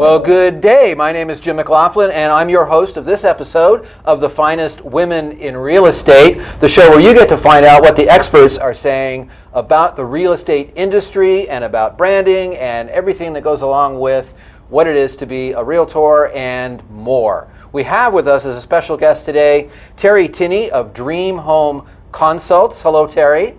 Well, good day. My name is Jim McLaughlin, and I'm your host of this episode of The Finest Women in Real Estate, the show where you get to find out what the experts are saying about the real estate industry and about branding and everything that goes along with what it is to be a realtor and more. We have with us as a special guest today, Terrie Tinney of Dream Home Consults. Hello, Terrie.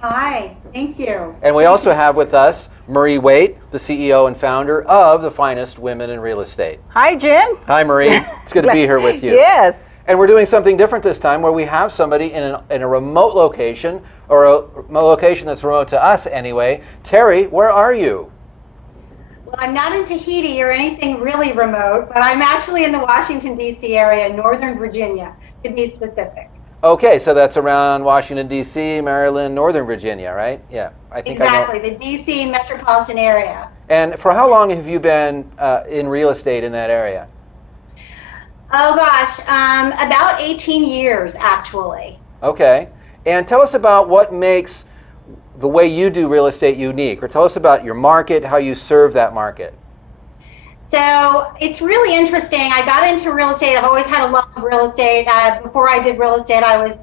Hi, thank you. And we also have with us Waite, the CEO and founder of The Finest Women in Real Estate. Hi, Jim. Hi, Marie. It's good to be here with you. Yes. And we're doing something different this time where we have somebody in a remote location, or a location that's remote to us anyway. Terrie, where are you? Well, I'm not in Tahiti or anything really remote, but I'm actually in the Washington, D.C. area, Northern Virginia, to be specific. Okay, so that's around Washington, D.C., Maryland, Northern Virginia, right? Yeah, I think exactly, I know. the D.C. metropolitan area. And for how long have you been in real estate in that area? Oh gosh, about 18 years actually. Okay, and tell us about what makes the way you do real estate unique, or tell us about your market, how you serve that market. So it's really interesting. I got into real estate. I've always had a love of real estate. Before I did real estate, I was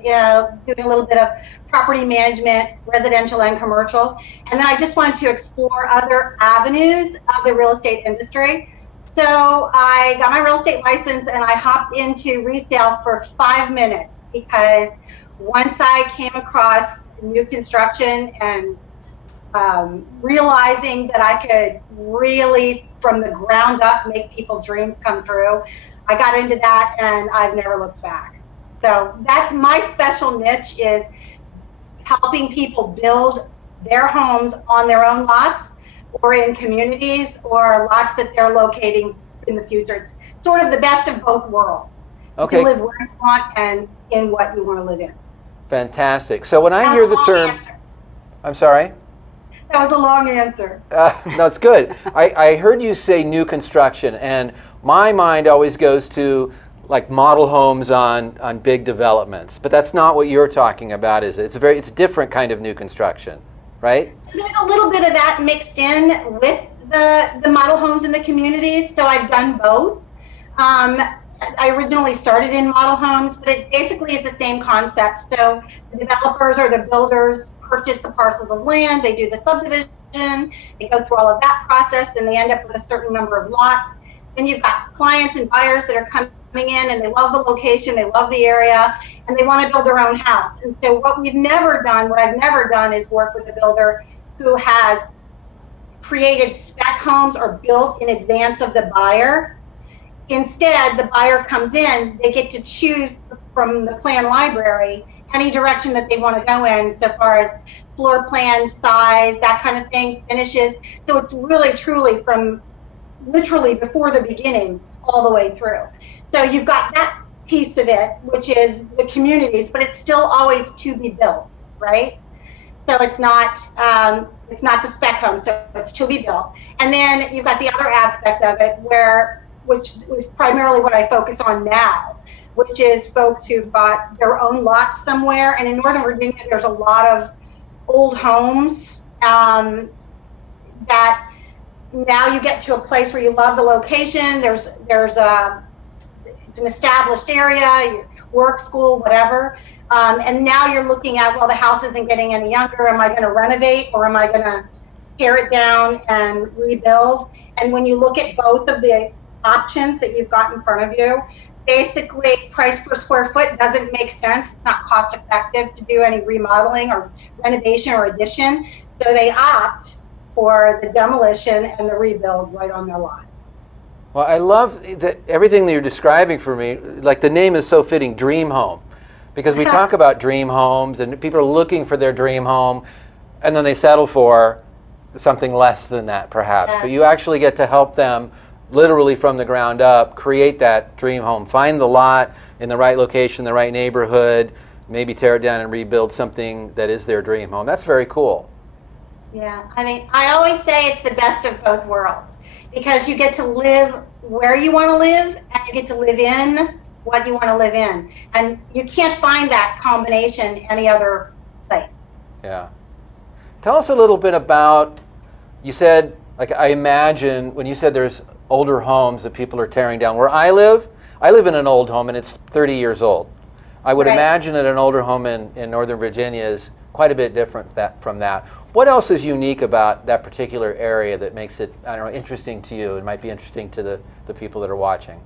doing a little bit of property management, residential and commercial. And then I just wanted to explore other avenues of the real estate industry. So I got my real estate license and I hopped into resale for 5 minutes, because once I came across new construction and realizing that I could really, from the ground up, make people's dreams come true, I got into that and I've never looked back. So that's my special niche, is helping people build their homes on their own lots or in communities or lots that they're locating in the future. It's sort of the best of both worlds. Okay. You can live where you want and in what you want to live in. Fantastic. So when I hear the term... Answer. I'm sorry? That was a long answer. No, it's good. I heard you say new construction, and my mind always goes to like model homes on big developments, but that's not what you're talking about, is it? It's a different kind of new construction, right? So there's a little bit of that mixed in with the model homes in the communities, so I've done both. I originally started in model homes, but it basically is the same concept. So the developers or the builders purchase the parcels of land, they do the subdivision, they go through all of that process, and they end up with a certain number of lots. Then you've got clients and buyers that are coming in and they love the location, they love the area, and they want to build their own house. And so what I've never done is work with a builder who has created spec homes or built in advance of the buyer. Instead, the buyer comes in, they get to choose from the plan library any direction that they want to go in, so far as floor plan, size, that kind of thing, finishes. So it's really truly from literally before the beginning all the way through. So you've got that piece of it, which is the communities, but it's still always to be built, right? So it's not the spec home, so it's to be built. And then you've got the other aspect of it which is primarily what I focus on now, which is folks who've got their own lots somewhere. And in Northern Virginia, there's a lot of old homes that now you get to a place where you love the location. It's an established area, work, school, whatever. And now you're looking at, well, the house isn't getting any younger. Am I going to renovate, or am I going to tear it down and rebuild? And when you look at both of the options that you've got in front of you, basically price per square foot doesn't make sense. It's not cost effective to do any remodeling or renovation or addition. So they opt for the demolition and the rebuild right on their lot. Well, I love that everything that you're describing for me. Like, the name is so fitting, Dream Home, because we talk about dream homes and people are looking for their dream home, and then they settle for something less than that perhaps. Yeah. But you actually get to help them literally from the ground up create that dream home, find the lot in the right location, the right neighborhood, maybe tear it down and rebuild something that is their dream home. That's very cool. Yeah, I mean, I always say it's the best of both worlds, because you get to live where you want to live and you get to live in what you want to live in. And you can't find that combination any other place. Yeah. Tell us a little bit about, you said, like, I imagine when you said there's older homes that people are tearing down. Where I live in an old home and it's 30 years old. I would imagine that an older home in Northern Virginia is quite a bit different from that. What else is unique about that particular area that makes it, I don't know, interesting to you? It might be interesting to the people that are watching.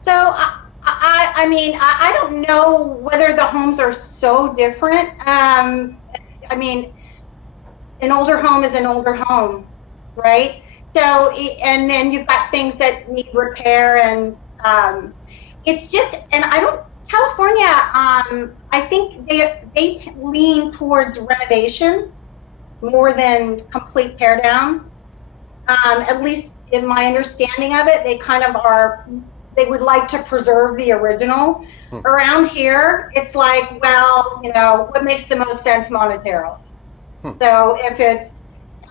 So I mean, I don't know whether the homes are so different. I mean, an older home is an older home, right? So, and then you've got things that need repair, and it's just, and California, I think they lean towards renovation more than complete tear downs. At least in my understanding of it, they would like to preserve the original. Around here, it's like, well, what makes the most sense monetarily? So and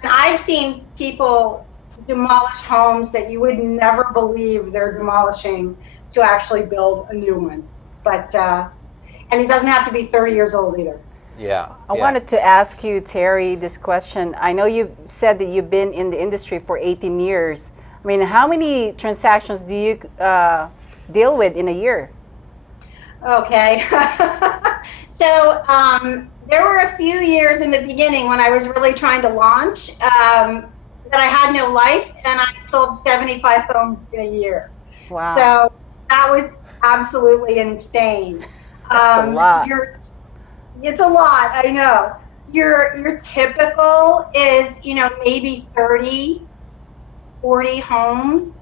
I've seen people demolish homes that you would never believe they're demolishing to actually build a new one. But, and it doesn't have to be 30 years old either. Yeah. I wanted to ask you, Terrie, this question. I know you said that you've been in the industry for 18 years. I mean, how many transactions do you deal with in a year? Okay. So there were a few years in the beginning when I was really trying to launch that I had no life, and I sold 75 homes in a year. Wow. So that was absolutely insane. That's a lot. It's a lot, I know. Your typical is, maybe 30, 40 homes.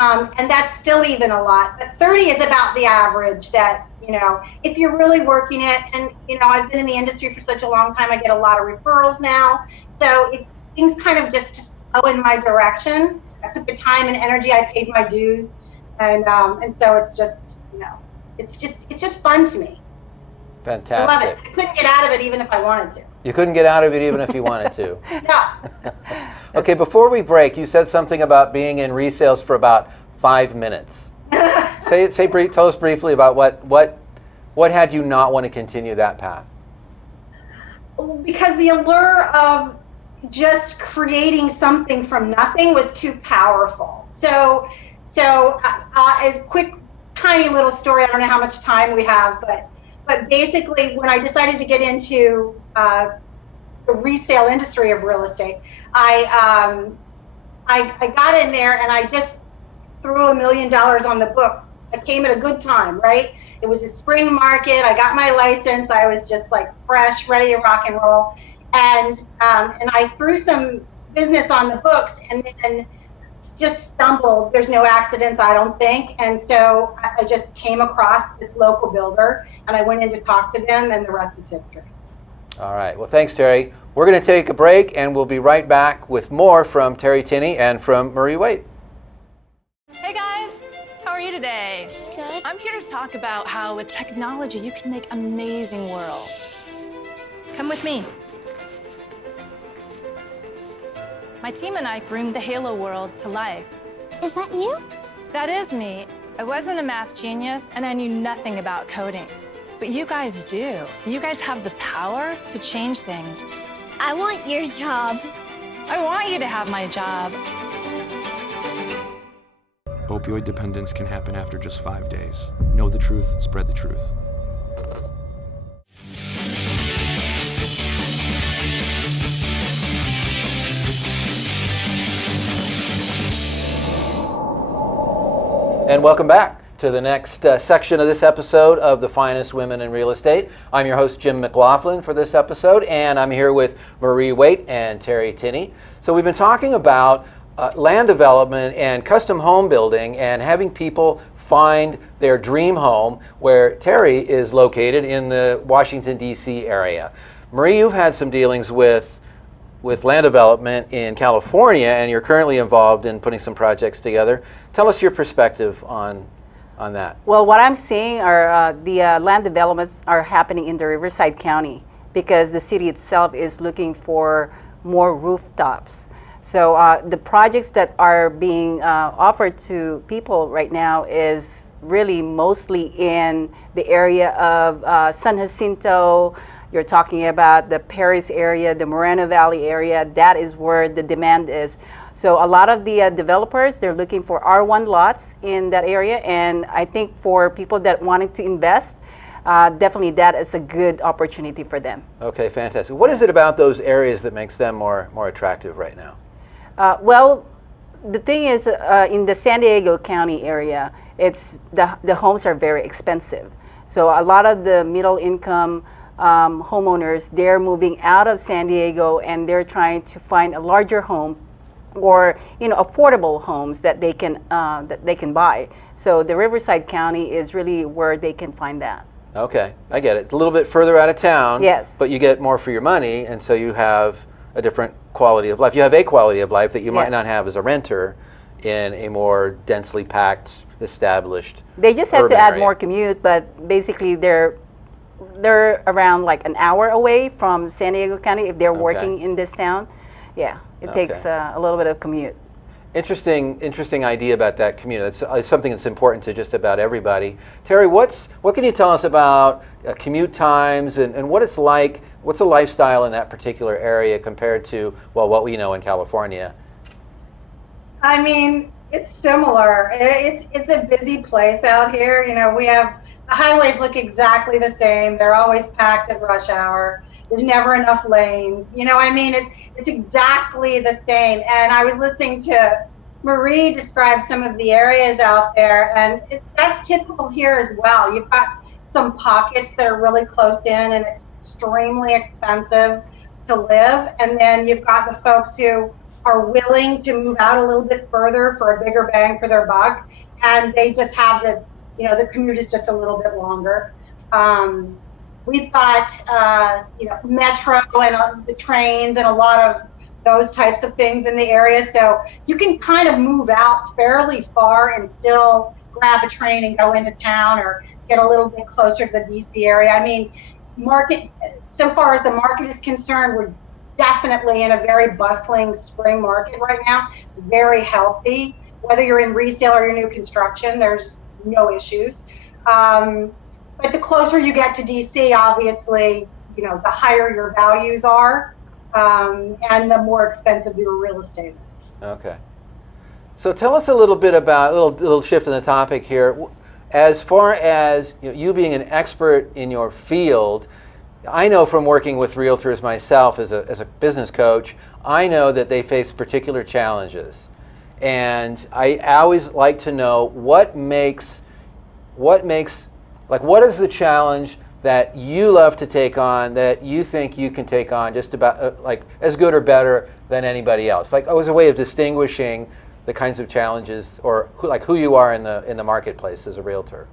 And that's still even a lot. But 30 is about the average that, if you're really working it, and, I've been in the industry for such a long time, I get a lot of referrals now. So things kind of just go in my direction. I put the time and energy, I paid my dues. And so it's just, it's just fun to me. Fantastic. I love it. I couldn't get out of it even if I wanted to. You couldn't get out of it even if you wanted to. No. Okay, before we break, you said something about being in resales for about 5 minutes. Tell us briefly about what had you not want to continue that path? Because the allure of just creating something from nothing was too powerful. So a quick, tiny little story. I don't know how much time we have, but basically, when I decided to get into the resale industry of real estate, I got in there and I just threw $1 million on the books. I came at a good time, right? It was a spring market. I got my license. I was just like fresh, ready to rock and roll, and I threw some business on the books, and then just stumbled. There's no accidents, I don't think. And so I just came across this local builder, and I went in to talk to them, and the rest is history. All right. Well, thanks, Terrie. We're going to take a break, and we'll be right back with more from Terrie Tinney and from Marie Waite. Hey guys, how are you today? Good. I'm here to talk about how with technology you can make amazing worlds. Come with me. My team and I bring the Halo world to life. Is that you? That is me. I wasn't a math genius and I knew nothing about coding. But you guys do. You guys have the power to change things. I want your job. I want you to have my job. Opioid dependence can happen after just 5 days. Know the truth, spread the truth. And welcome back to the next section of this episode of The Finest Women in Real Estate. I'm your host, Jim McLaughlin, for this episode, and I'm here with Marie Waite and Terrie Tinney. So we've been talking about land development and custom home building and having people find their dream home, where Terrie is located in the Washington, D.C. area. Marie, you've had some dealings with land development in California, and you're currently involved in putting some projects together. Tell us your perspective on that. Well, what I'm seeing are the land developments are happening in the Riverside County because the city itself is looking for more rooftops. So the projects that are being offered to people right now is really mostly in the area of San Jacinto. You're talking about the Paris area, the Moreno Valley area. That is where the demand is. So a lot of the developers, they're looking for R1 lots in that area, and I think for people that wanted to invest, definitely that is a good opportunity for them. Okay, fantastic. What is it about those areas that makes them more attractive right now? Well, the thing is, in the San Diego County area, it's the homes are very expensive. So a lot of the middle income homeowners, they're moving out of San Diego and they're trying to find a larger home, or affordable homes that they can buy. So the Riverside County is really where they can find that. Okay, I get it. It's a little bit further out of town. Yes. But you get more for your money, and so you have a different quality of life. You have a quality of life that you might Yes. not have as a renter in a more densely packed, established They just have to urban add area. more commute, but basically they're around like an hour away from San Diego County if they're working in this town. Yeah, it takes a little bit of commute. Interesting idea about that commute. It's something that's important to just about everybody. Terrie, what can you tell us about commute times and what it's like? What's the lifestyle in that particular area compared to what we know in California? I mean, it's similar. It's a busy place out here. We have the highways look exactly the same. They're always packed at rush hour. There's never enough lanes. It's exactly the same. And I was listening to Marie describe some of the areas out there, and that's typical here as well. You've got some pockets that are really close in and it's extremely expensive to live. And then you've got the folks who are willing to move out a little bit further for a bigger bang for their buck. And they just have the commute is just a little bit longer. We've got, metro and the trains and a lot of those types of things in the area. So you can kind of move out fairly far and still grab a train and go into town or get a little bit closer to the DC area. I mean, so far as the market is concerned, we're definitely in a very bustling spring market right now. It's very healthy. Whether you're in resale or your new construction, there's no issues. But the closer you get to DC, obviously, the higher your values are, and the more expensive your real estate is. Okay. So tell us a little bit about a little shift in the topic here. As far as you being an expert in your field, I know from working with realtors myself as a business coach, I know that they face particular challenges. And I always like to know what is the challenge that you love to take on that you think you can take on just about as good or better than anybody else? Like as a way of distinguishing the kinds of challenges or who you are in the marketplace as a realtor.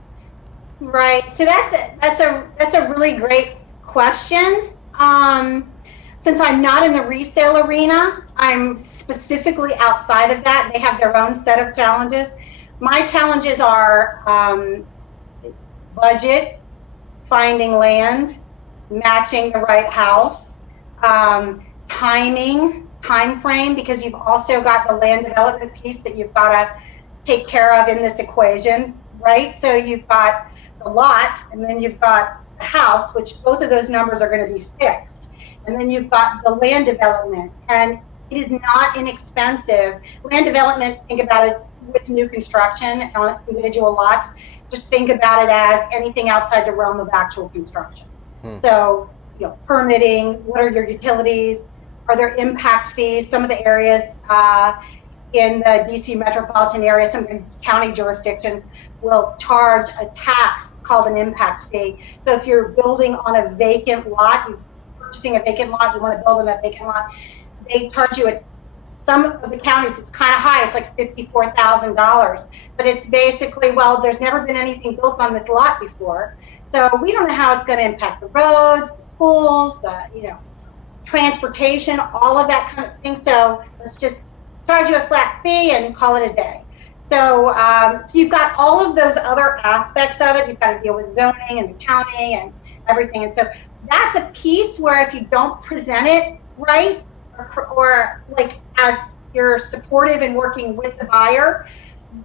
Right. So that's a really great question. Since I'm not in the resale arena, I'm specifically outside of that. They have their own set of challenges. My challenges are budget, finding land, matching the right house, time frame, because you've also got the land development piece that you've got to take care of in this equation, right? So you've got the lot, and then you've got the house, which both of those numbers are going to be fixed. And then you've got the land development, and it is not inexpensive. Land development, think about it with new construction on individual lots. Just think about it as anything outside the realm of actual construction. So, permitting, what are your utilities? Are there impact fees? Some of the areas in the DC metropolitan area, some of the county jurisdictions will charge a tax. It's called an impact fee. So if you're building on a vacant lot, you're purchasing a vacant lot, you want to build on that vacant lot, they charge you some of the counties, it's kind of high. It's like $54,000, but it's basically, there's never been anything built on this lot before. So we don't know how it's going to impact the roads, the schools, the, transportation, all of that kind of thing. So let's just charge you a flat fee and call it a day. So, so you've got all of those other aspects of it. You've got to deal with zoning and accounting and everything. And so that's a piece where if you don't present it right, or as you're supportive and working with the buyer,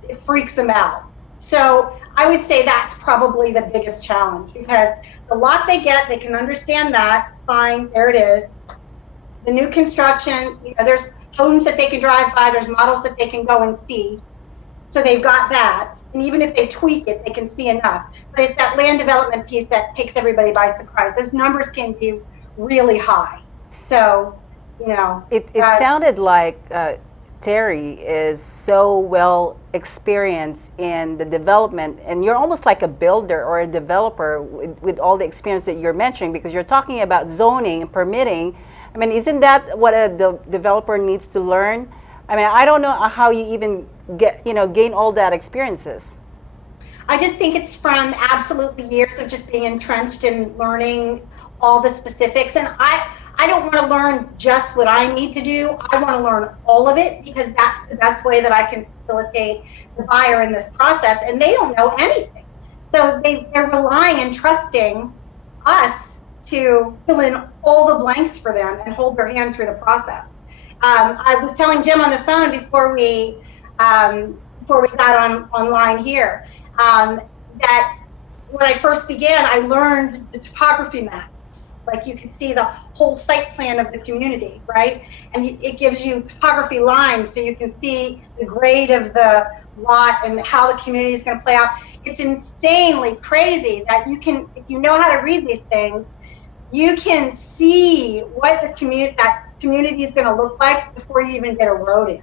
it freaks them out. So I would say that's probably the biggest challenge, because the lot they get, they can understand that, fine, there it is. The new construction, there's homes that they can drive by, there's models that they can go and see. So they've got that. And even if they tweak it, they can see enough. But it's that land development piece that takes everybody by surprise. Those numbers can be really high. So, you know. It sounded like Terrie is so well experienced in the development, and you're almost like a builder or a developer with all the experience that you're mentioning, because you're talking about zoning and permitting. I mean, isn't that what a developer needs to learn? I mean, I don't know how you even gain all that experiences. I just think it's from absolutely years of just being entrenched in learning all the specifics. And I don't want to learn just what I need to do. I want to learn all of it, because that's the best way that I can facilitate the buyer in this process. And they don't know anything. So they're relying and trusting us to fill in all the blanks for them and hold their hand through the process. I was telling Jim on the phone before we got online here that when I first began, I learned the topography maps. Like, you can see the whole site plan of the community, right? And it gives you topography lines, so you can see the grade of the lot and how the community is going to play out. It's insanely crazy that you can, if you know how to read these things, you can see what that community is going to look like before you even get a road in.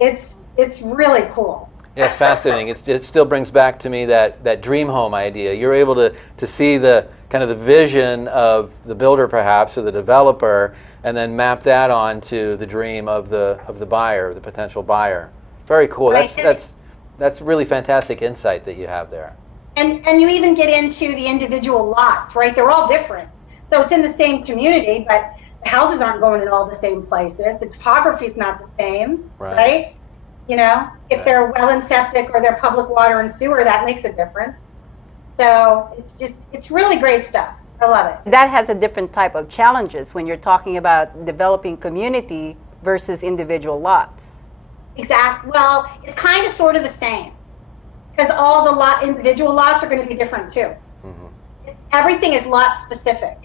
It's really cool. Yeah, it's fascinating. It still brings back to me that dream home idea. You're able to see the kind of the vision of the builder, perhaps, or the developer, and then map that onto the dream of the buyer, the potential buyer. Very cool. Right. That's really fantastic insight that you have there. And you even get into the individual lots, right? They're all different. So it's in the same community, but the houses aren't going in all the same places. The topography is not the same, right? You know, if they're well and septic or they're public water and sewer, that makes a difference. So it's really great stuff. I love it. That has a different type of challenges when you're talking about developing community versus individual lots. Exactly. Well, it's kind of sort of the same, because all the individual lots are going to be different too. Mm-hmm. Everything is lot specific,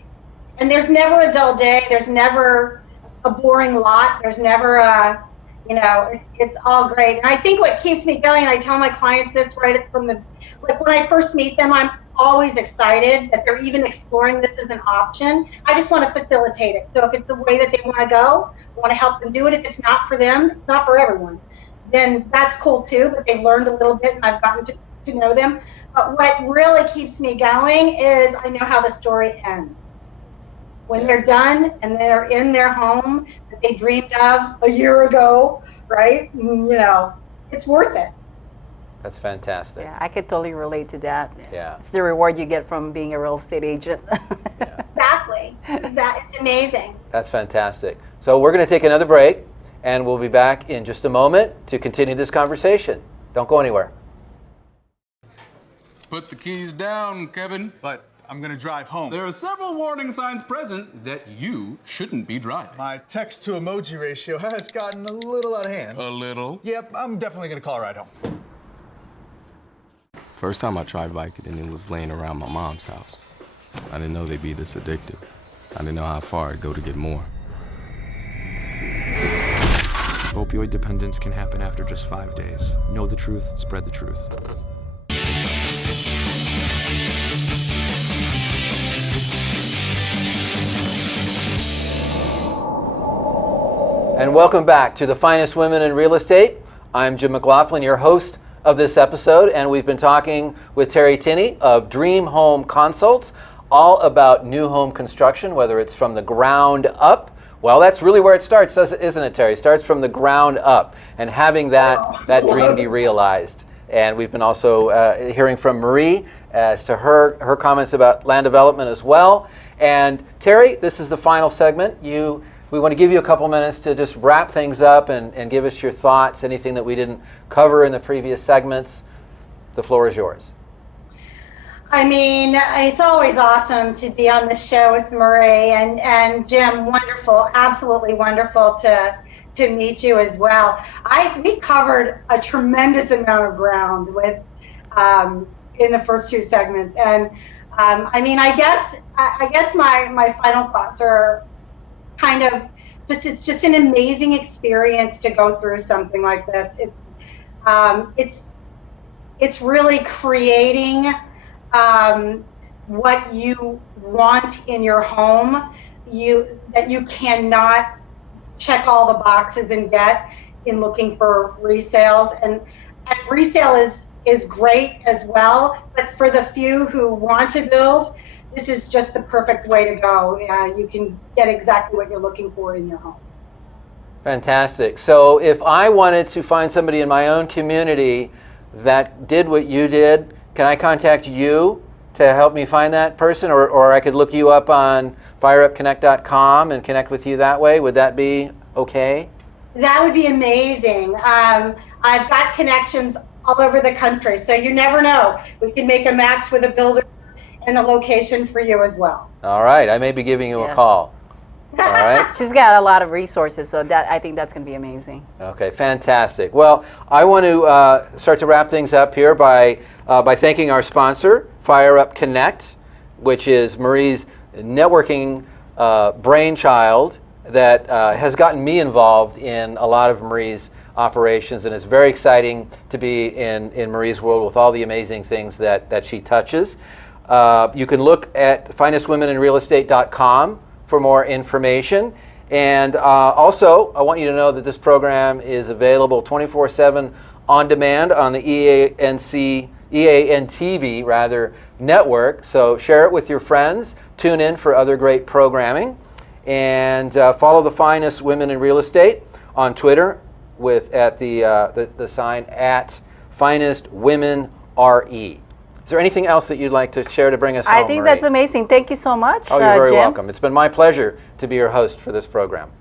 and there's never a dull day. There's never a boring lot. There's never a, it's all great. And I think what keeps me going, and I tell my clients this right from like when I first meet them, I'm always excited that they're even exploring this as an option. I just want to facilitate it. So if it's a way that they want to go, I want to help them do it. If it's not for them, it's not for everyone, then that's cool too, but they've learned a little bit and I've gotten to know them. But what really keeps me going is I know how the story ends. When they're done and they're in their home that they dreamed of a year ago, right? It's worth it. That's fantastic. Yeah, I could totally relate to that. Yeah. It's the reward you get from being a real estate agent. Yeah. Exactly. It's amazing. That's fantastic. So we're going to take another break, and we'll be back in just a moment to continue this conversation. Don't go anywhere. Put the keys down, Kevin. But I'm gonna drive home. There are several warning signs present that you shouldn't be driving. My text to emoji ratio has gotten a little out of hand. A little? Yep, I'm definitely gonna call a ride home. First time I tried Vicodin, and it was laying around my mom's house. I didn't know they'd be this addictive. I didn't know how far I'd go to get more. Opioid dependence can happen after just 5 days. Know the truth, spread the truth. And welcome back to the Finest Women in Real Estate. I'm Jim McLaughlin, your host of this episode, and we've been talking with Terrie Tinney of Dream Home Consults, all about new home construction, whether it's from the ground up. Well, that's really where it starts, isn't it, Terrie? It starts from the ground up and having that dream be realized. And we've been also hearing from Marie as to her comments about land development as well. And Terrie, this is the final segment. We want to give you a couple minutes to just wrap things up and give us your thoughts, anything that we didn't cover in the previous segments. The floor is yours. I mean, it's always awesome to be on the show with Marie and Jim. Wonderful, absolutely wonderful to meet you as well. We covered a tremendous amount of ground with in the first two segments, and I mean, I guess my final thoughts are kind of it's just an amazing experience to go through something like this. It's really creating what you want in your home, that you cannot check all the boxes and get in looking for resales. And resale is great as well, but for the few who want to build, this is just the perfect way to go. You can get exactly what you're looking for in your home. Fantastic. So if I wanted to find somebody in my own community that did what you did, can I contact you to help me find that person, or I could look you up on fireupconnect.com and connect with you that way? Would that be okay? That would be amazing. I've got connections all over the country, so you never know. We can make a match with a builder and a location for you as well. All right. I may be giving you a call. All right. She's got a lot of resources, so I think that's going to be amazing. Okay, fantastic. Well, I want to start to wrap things up here by thanking our sponsor, Fire Up Connect, which is Marie's networking brainchild that has gotten me involved in a lot of Marie's operations, and it's very exciting to be in Marie's world with all the amazing things that she touches. You can look at finestwomeninrealestate.com for more information. And also, I want you to know that this program is available 24/7 on demand on the EANTV network. So share it with your friends. Tune in for other great programming. And follow the Finest Women in Real Estate on Twitter at the sign at Finest Women RE. Is there anything else that you'd like to share to bring us home, I think Marie? that's amazing. Thank you so much, Oh, you're very Jim. welcome. It's been my pleasure to be your host for this program.